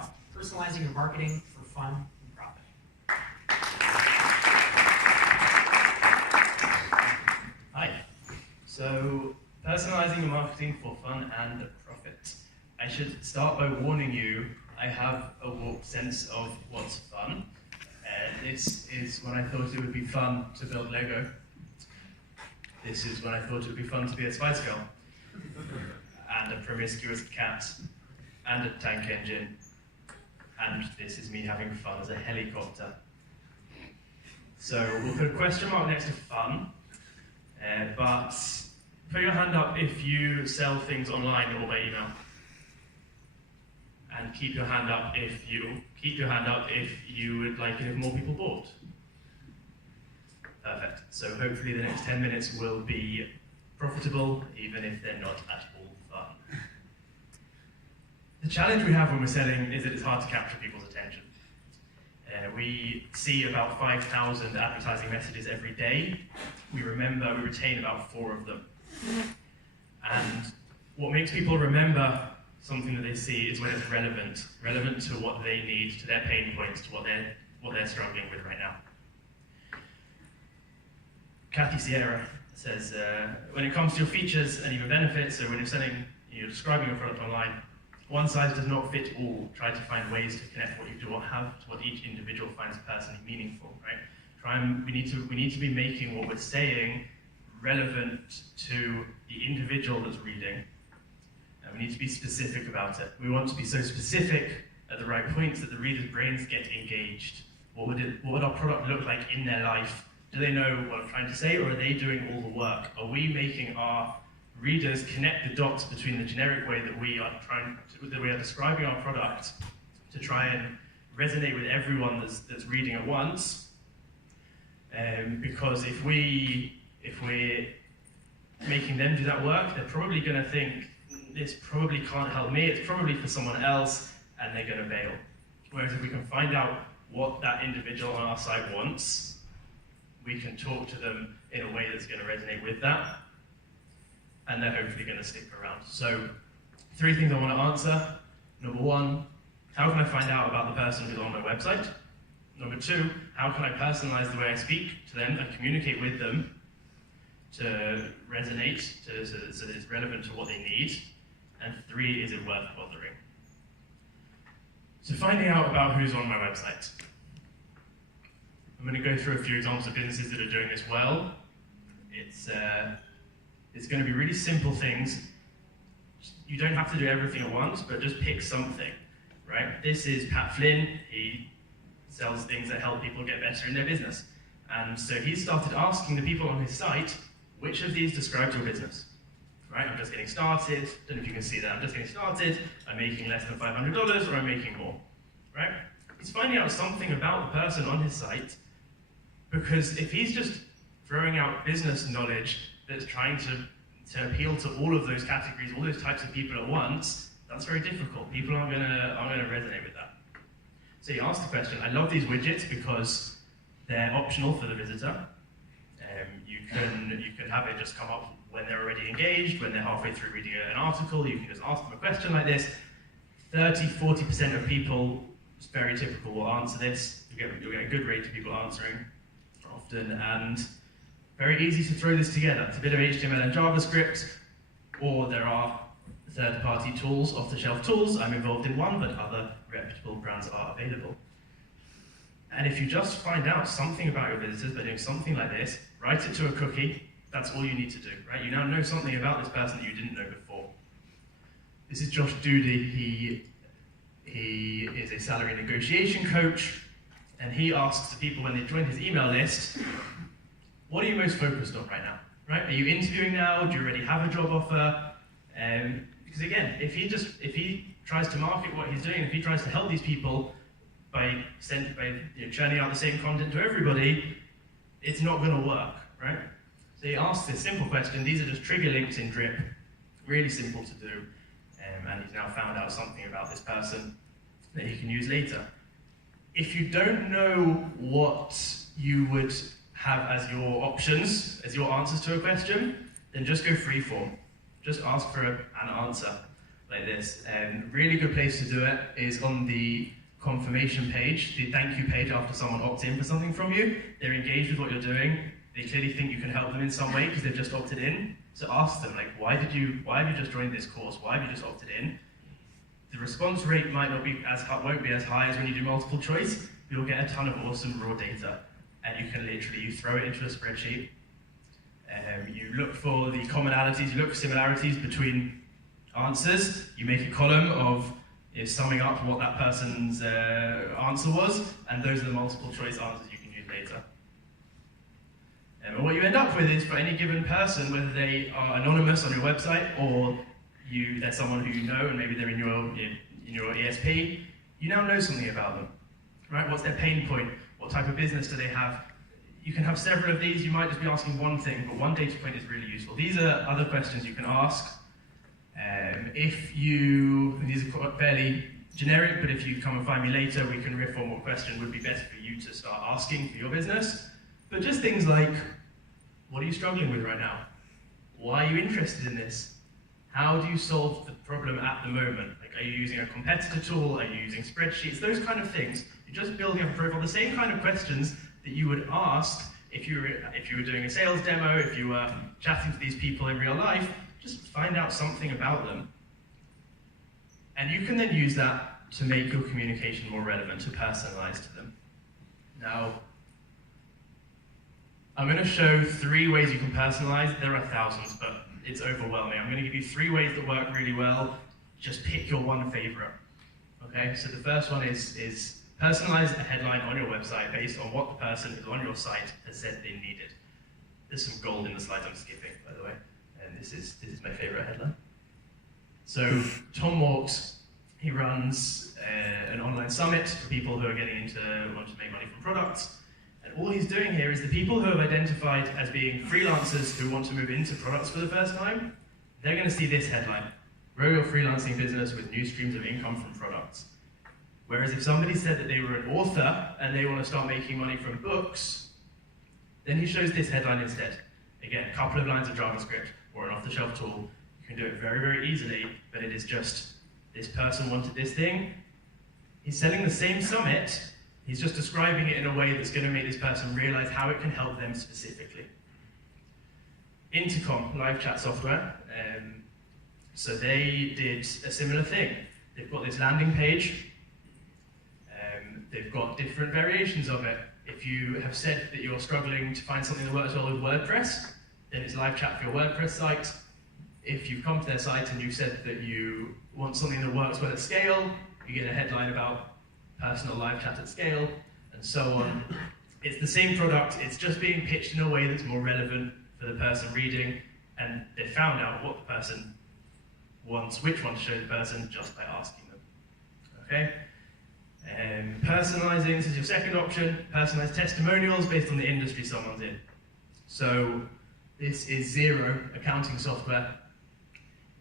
about personalizing your marketing for fun and profit. Hi. So, personalizing your marketing for fun and profit. I should start by warning you, I have a warped sense of what's fun. This is when I thought it would be fun to build Lego. This is when I thought it would be fun to be a Spice Girl. And a promiscuous cat. And a tank engine. And this is me having fun as a helicopter. So we'll put a question mark next to fun, but put your hand up if you sell things online or by email. And keep your hand up if you would like it if more people bought. Perfect. So hopefully the next 10 minutes will be profitable, even if they're not at all fun. The challenge we have when we're selling is that it's hard to capture people's attention. We see about 5,000 advertising messages every day. We retain about 4 of them. And what makes people remember something that they see is when it's relevant to what they need, to their pain points, to what they're struggling with right now. Kathy Sierra says, when it comes to your features and your benefits, so when you're describing your product online, one size does not fit all. Try to find ways to connect what you do or have to what each individual finds personally meaningful, right? We need to be making what we're saying relevant to the individual that's reading. And we need to be specific about it. We want to be so specific at the right points that the reader's brains get engaged. What would our product look like in their life? Do they know what I'm trying to say, or are they doing all the work? Are we making our readers connect the dots between the generic way that we are describing our product to try and resonate with everyone that's reading at once? Because if we're making them do that work, they're probably going to think, this probably can't help me, it's probably for someone else, and they're going to bail. Whereas if we can find out what that individual on our site wants, we can talk to them in a way that's going to resonate with that, and they're hopefully going to stick around. So, 3 things I want to answer. Number 1, how can I find out about the person who's on my website? Number 2, how can I personalize the way I speak to them and communicate with them to resonate, so that it's relevant to what they need? And 3, is it worth bothering? So finding out about who's on my website. I'm going to go through a few examples of businesses that are doing this well. It's going to be really simple things. You don't have to do everything at once, but just pick something, right? This is Pat Flynn. He sells things that help people get better in their business. And so he started asking the people on his site, which of these describes your business? Right? I'm just getting started. Don't know if you can see that. I'm just getting started. I'm making less than $500, or I'm making more. Right? He's finding out something about the person on his site, because if he's just throwing out business knowledge that's trying to appeal to all of those categories, all those types of people at once, that's very difficult. People aren't going to resonate with that. So he asked the question. I love these widgets because they're optional for the visitor. You can have it just come up when they're already engaged, when they're halfway through reading an article. You can just ask them a question like this. 30–40% of people, it's very typical, will answer this. You'll get a good rate of people answering often, and very easy to throw this together. It's a bit of HTML and JavaScript, or there are third-party tools, off-the-shelf tools. I'm involved in one, but other reputable brands are available. And if you just find out something about your visitors by doing something like this, write it to a cookie. That's all you need to do, right? You now know something about this person that you didn't know before. This is Josh Doody. He is a salary negotiation coach, and he asks the people when they join his email list, what are you most focused on right now? Right? Are you interviewing now? Do you already have a job offer? Because again, if he tries to market what he's doing, if he tries to help these people by churning out the same content to everybody, it's not going to work, right? So he asks this simple question. These are just trigger links in Drip, really simple to do, and he's now found out something about this person that he can use later. If you don't know what you would have as your options, as your answers to a question, then just go free form. Just ask for an answer. like this. Really good place to do it is on the confirmation page, the thank you page after someone opts in for something from you. They're engaged with what you're doing. They clearly think you can help them in some way because they've just opted in. So ask them, like, why have you just joined this course? Why have you just opted in? The response rate won't be as high as when you do multiple choice. You'll get a ton of awesome raw data, and you can literally throw it into a spreadsheet. You look for the commonalities, you look for similarities between answers. You make a column of summing up what that person's answer was, and those are the multiple choice answers you can use later. And what you end up with is, for any given person, whether they are anonymous on your website or they're someone who you know and maybe they're in your ESP, you now know something about them, right? What's their pain point? What type of business do they have? You can have several of these. You might just be asking one thing, but one data point is really useful. These are other questions you can ask. These are quite fairly generic, but if you come and find me later, we can riff on what question would be best for you to start asking for your business. But just things like, what are you struggling with right now? Why are you interested in this? How do you solve the problem at the moment? Like, are you using a competitor tool? Are you using spreadsheets? Those kind of things. You're just building up a profile. The same kind of questions that you would ask if you were doing a sales demo, if you were chatting to these people in real life. Just find out something about them. And you can then use that to make your communication more relevant, to personalize to them. Now, I'm going to show 3 ways you can personalize. There are thousands, but it's overwhelming. I'm going to give you 3 ways that work really well. Just pick your one favorite. Okay, so the first one is personalize a headline on your website based on what the person who's on your site has said they needed. There's some gold in the slides I'm skipping, by the way. And this is my favorite headline. So Tom Walks, he runs an online summit for people who are getting into, want to make money from products. And all he's doing here is the people who have identified as being freelancers who want to move into products for the first time, they're going to see this headline: grow your freelancing business with new streams of income from products. Whereas if somebody said that they were an author and they want to start making money from books, then he shows this headline instead. Again, a couple of lines of JavaScript or an off-the-shelf tool. You can do it very, very easily, but it is just, this person wanted this thing. He's selling the same summit. He's just describing it in a way that's going to make this person realize how it can help them specifically. Intercom, live chat software. So they did a similar thing. They've got this landing page. They've got different variations of it. If you have said that you're struggling to find something that works well with WordPress, then it's live chat for your WordPress site. If you've come to their site and you've said that you want something that works well at scale, you get a headline about personal live chat at scale, and so on. It's the same product, it's just being pitched in a way that's more relevant for the person reading, and they found out what the person wants, which one to show the person, just by asking them. Okay? Personalizing, this is your second option. Personalized testimonials based on the industry someone's in. So this is Xero accounting software.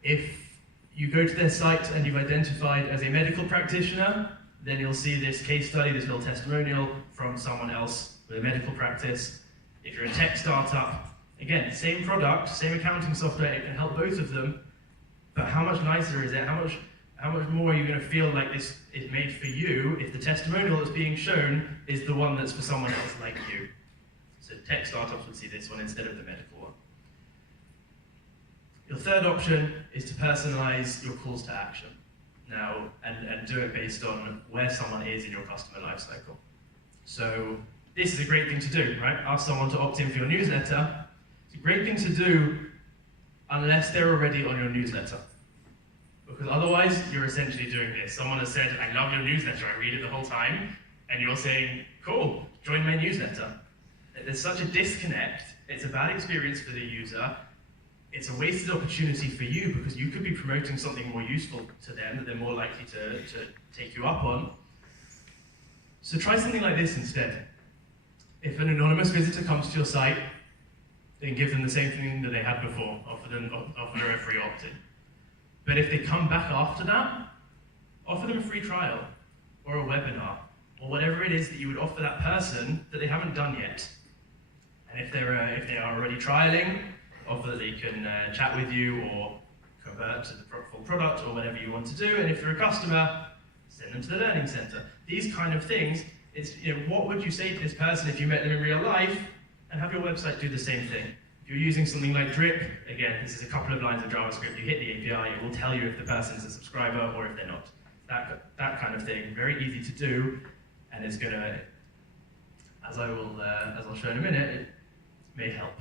If you go to their site and you've identified as a medical practitioner, then you'll see this case study, this little testimonial from someone else with a medical practice. If you're a tech startup, again, same product, same accounting software, it can help both of them, but how much nicer is it? How much more are you going to feel like this is made for you if the testimonial that's being shown is the one that's for someone else like you? So tech startups would see this one instead of the medical one. Your third option is to personalize your calls to action. Now, and do it based on where someone is in your customer lifecycle. So this is a great thing to do, right? Ask someone to opt in for your newsletter. It's a great thing to do unless they're already on your newsletter. Because otherwise, you're essentially doing this. Someone has said, I love your newsletter, I read it the whole time, and you're saying, cool, join my newsletter. There's such a disconnect, it's a bad experience for the user, it's a wasted opportunity for you because you could be promoting something more useful to them that they're more likely to take you up on. So try something like this instead. If an anonymous visitor comes to your site, then give them the same thing that they had before, offer them a free opt-in. But if they come back after that, offer them a free trial, or a webinar, or whatever it is that you would offer that person that they haven't done yet. And if they are already trialing, offer that they can chat with you or convert to the full product or whatever you want to do. And if they're a customer, send them to the learning center. These kind of things, it's, what would you say to this person if you met them in real life, and have your website do the same thing. If you're using something like Drip, again, this is a couple of lines of JavaScript, you hit the API, it will tell you if the person's a subscriber or if they're not. That kind of thing, very easy to do, and it's going to, as I'll show in a minute, it may help.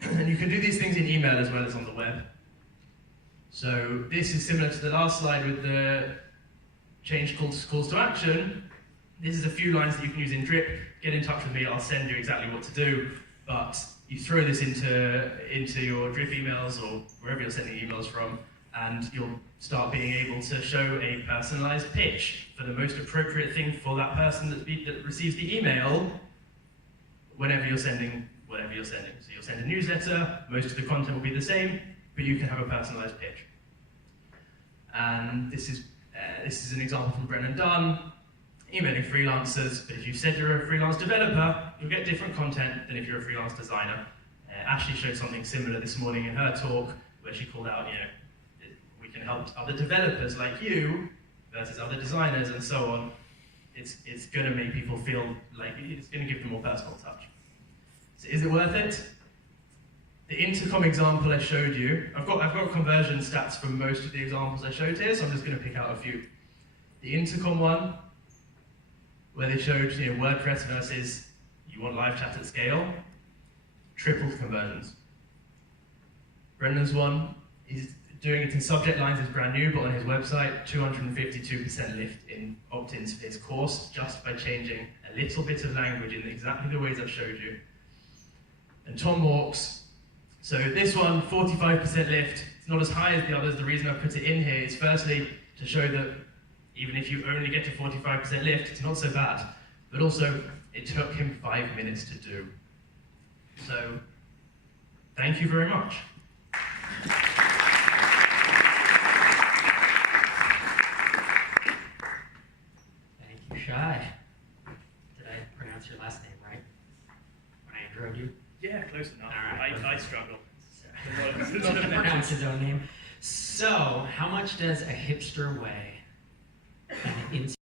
And you can do these things in email as well as on the web. So this is similar to the last slide with the change calls to action. This is a few lines that you can use in Drip. Get in touch with me, I'll send you exactly what to do. But you throw this into your Drip emails or wherever you're sending emails from, and you'll start being able to show a personalized pitch for the most appropriate thing for that person that receives the email whenever you're sending whatever you're sending. So you'll send a newsletter, most of the content will be the same, but you can have a personalized pitch. And this is an example from Brennan Dunn, emailing freelancers, but if you said you're a freelance developer, you'll get different content than if you're a freelance designer. Ashley showed something similar this morning in her talk, where she called out, we can help other developers like you versus other designers and so on. It's going to make people feel like it's going to give them more personal touch. So is it worth it? The intercom example I showed you, I've got conversion stats from most of the examples I showed here, so I'm just going to pick out a few. The intercom one, where they showed WordPress versus you want live chat at scale, tripled conversions. Brendan's one, he's doing it in subject lines, is brand new, but on his website, 252% lift in opt-ins for his course, just by changing a little bit of language in exactly the ways I've showed you. And Tom Walks, so this one, 45% lift. It's not as high as the others. The reason I put it in here is firstly to show that even if you only get to 45% lift, it's not so bad. But also, it took him 5 minutes to do. So, thank you very much. Thank you, Shai. Did I pronounce your last name right when I introed you? Yeah, close enough. All right, I struggle. Didn't pronounce his own name. So, how much does a hipster weigh?